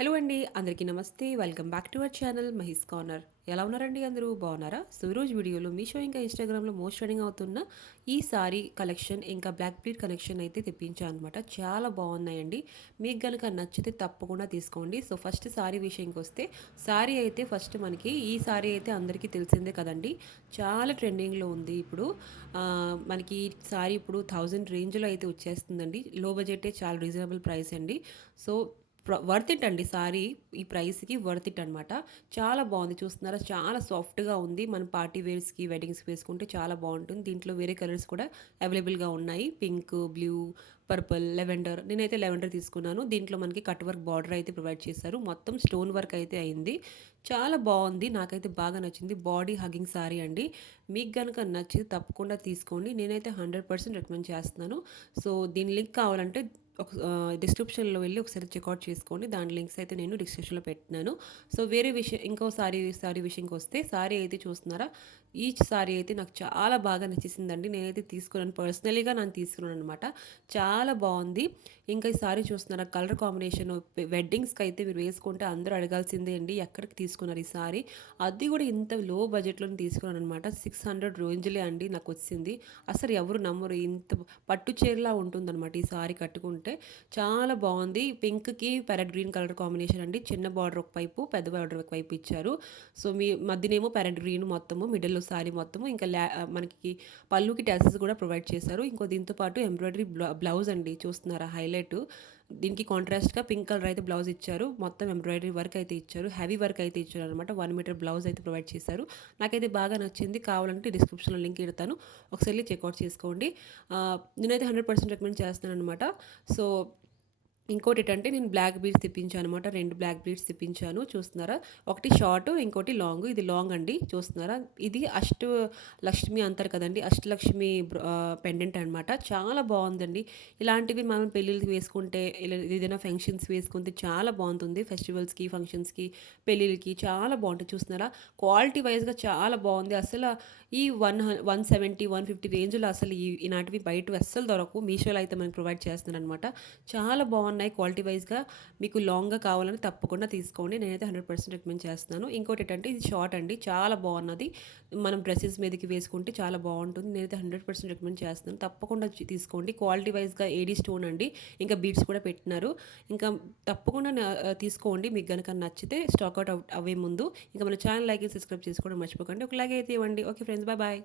Hello అండి. అందరికీ నమస్తే. Welcome back to our channel Mahi's corner. ఎలా ఉన్నారండి అందరూ? బాగున్నారా? సో ఈరోజు వీడియోలో మీషో ఇంకా ఇన్‌స్టాగ్రామ్‌లో మోస్ట్ ట్రెండింగ్ అవుతున్న ఈ సారీ కలెక్షన్ ఇంకా బ్లాక్ బీడ్ కలెక్షన్ అయితే తెప్పించాను అనమాట. చాలా బాగున్నాయండి. మీకు గనుక నచ్చితే తప్పకుండా తీసుకోండి. సో ఫస్ట్ సారీ విషయంకొస్తే సారీ అయితే ఫస్ట్ మనకి ఈ సారీ అయితే అందరికీ తెలిసిందే కదండీ! చాలా ట్రెండింగ్‌లో ఉంది ఇప్పుడు. మనకి సారీ ఇప్పుడు 1000 రేంజ్‌లో అయితే వచ్చేస్తుందండి. లో బడ్జెటే చాలా రీజనబుల్ ప్రైస్ అండి. సో వర్త్ ఇట్ అండి సారీ. ఈ ప్రైస్‌కి వర్త్ ఇట్ అనమాట. చాలా బాగుంది చూస్తున్నారా? చాలా సాఫ్ట్‌గా ఉంది. మనం పార్టీ వేర్స్‌కి, వెడ్డింగ్స్‌కి వేసుకుంటే చాలా బాగుంటుంది. దీంట్లో వేరే కలర్స్ కూడా అవైలబుల్‌గా ఉన్నాయి. Pink, blue, purple, lavender. నేనైతే లెవెండర్ తీసుకున్నాను. దీంట్లో మనకి కట్ వర్క్ బార్డర్ అయితే ప్రొవైడ్ చేశారు. మొత్తం స్టోన్ వర్క్ అయితే అయింది. చాలా బాగుంది. నాకైతే బాగా నచ్చింది. బాడీ హగ్గింగ్ సారీ అండి. మీకు గనుక నచ్చితే తప్పకుండా తీసుకోండి. నేనైతే 100% రికమెండ్ చేస్తున్నాను. సో దీని లింక్ కావాలంటే డిస్క్రిప్షన్‌లో వెళ్ళి ఒకసారి చెక్‌ఔట్ చేసుకోండి. దాని లింక్స్ అయితే నేను డిస్క్రిప్షన్‌లో పెట్టినాను. సో వేరే విషయం ఇంకో సారీ విషయంకొస్తే సారీ అయితే చూస్తున్నారా? ఈచ్ సారీ అయితే నాకు చాలా బాగా నచ్చేసిందండి. నేనైతే తీసుకున్నాను. పర్సనలీగా నేను తీసుకున్నాననమాట. చాలా బావుంది. ఇంకా ఈ సారీ చూస్తున్నారా? కలర్ కాంబినేషన్ వెడ్డింగ్స్‌కైతే మీరు వేసుకుంటే అందరూ అడగాల్సిందే అండి. ఎక్కడికి తీసుకున్నారు ఈ సారీ? అది కూడా ఇంత లో బడ్జెట్‌లోనే తీసుకున్నాననమాట. 600 రేంజ్‌లే అండి నాకొచ్చింది. అసలు ఎవరు నమ్మరు. ఇంత పట్టు చీరలా ఉంటుందనమాట ఈ సారీ కట్టుకుంటే. చాలా బాగుంది. పింక్‌కి ప్యారెట్ గ్రీన్ కలర్ కాంబినేషన్ అండి. చిన్న బార్డర్ ఒక వైపు, పెద్ద బార్డర్ ఒక వైపు ఇచ్చారు. సో మీ మధ్యనేమో ప్యారెట్ గ్రీన్ మొత్తము, మిడిల్‌లో సారీ మొత్తము ఇంకా మనకి పళ్ళుకి టెసెస్ కూడా ప్రొవైడ్ చేశారు. ఇంకో దీంతో పాటు ఎంబ్రాయిడరీ బ్లౌజ్ అండి చూస్తున్నారా హైలైట్. దీనికి కాంట్రాస్ట్‌గా పింక్ కలర్ అయితే బ్లౌజ్ ఇచ్చారు. మొత్తం ఎంబ్రాయిడరీ వర్క్ అయితే ఇచ్చారు. హెవీ వర్క్ అయితే ఇచ్చారనమాట. 1 మీటర్ బ్లౌజ్ అయితే ప్రొవైడ్ చేశారు. నాకైతే బాగా నచ్చింది. కావాలంటే డిస్క్రిప్షన్‌లో లింక్ ఇడతాను. ఒకసారి వెళ్లి చెక్‌ఔట్ చేసుకోండి. నేనైతే 100% రికమెండ్ చేస్తున్నాననమాట. సో ఇంకోటేంటంటే నేను బ్లాక్ బీడ్స్ తెప్పించాననమాట. 2 బ్లాక్ బీడ్స్ తెప్పించాను. చూస్తున్నారా? ఒకటి షార్ట్, ఇంకోటి లాంగ్. ఇది లాంగ్ అండి. చూస్తున్నారా? ఇది లక్ష్మి అంటారు కదండీ! అష్టలక్ష్మి పెండెంట్ అనమాట. చాలా బావుందండి. ఇలాంటివి మనం పెళ్ళిళ్ళకి వేసుకుంటే, ఇలా ఏదైనా ఫంక్షన్స్ వేసుకుంటే చాలా బావుంటుంది. ఫెస్టివల్స్‌కి, ఫంక్షన్స్‌కి, పెళ్ళిళ్ళకి చాలా బావుంటది. చూస్తున్నారా? క్వాలిటీ వైస్‌గా చాలా బావుంది. ఈ 170, 150 రేంజ్‌లో అసలు ఈనాటివి బయట అస్సలు దొరకవు. మీషోలో అయితే మనకి ప్రొవైడ్ చేస్తున్నారనమాట. చాలా బాగున్నాయి క్వాలిటీ వైజ్‌గా. మీకు లాంగ్‌గా కావాలని తప్పకుండా తీసుకోండి. నేనైతే 100% రికమెండ్ చేస్తున్నాను. ఇంకోటేంటంటే ఇది షార్ట్ అండి. చాలా బాగున్నది. మనం డ్రెసెస్ మీదకి వేసుకుంటే చాలా బాగుంటుంది. నేనైతే 100% రికమెండ్ చేస్తున్నాను. తప్పకుండా తీసుకోండి. క్వాలిటీ వైజ్‌గా ఏడీ స్టోన్ అండి. ఇంకా బీడ్స్ కూడా పెట్టినారు. ఇంకా తప్పకుండా తీసుకోండి. మీకు గనక నచ్చితే స్టాక్ ఔట్ అవ్వే ముందు. ఇంకా మన ఛానల్ లైక్, సబ్స్క్రైబ్ చేసుకోవడం మర్చిపోకండి. ఒక లైక్ అయితే ఇవ్వండి. Okay friends, bye bye.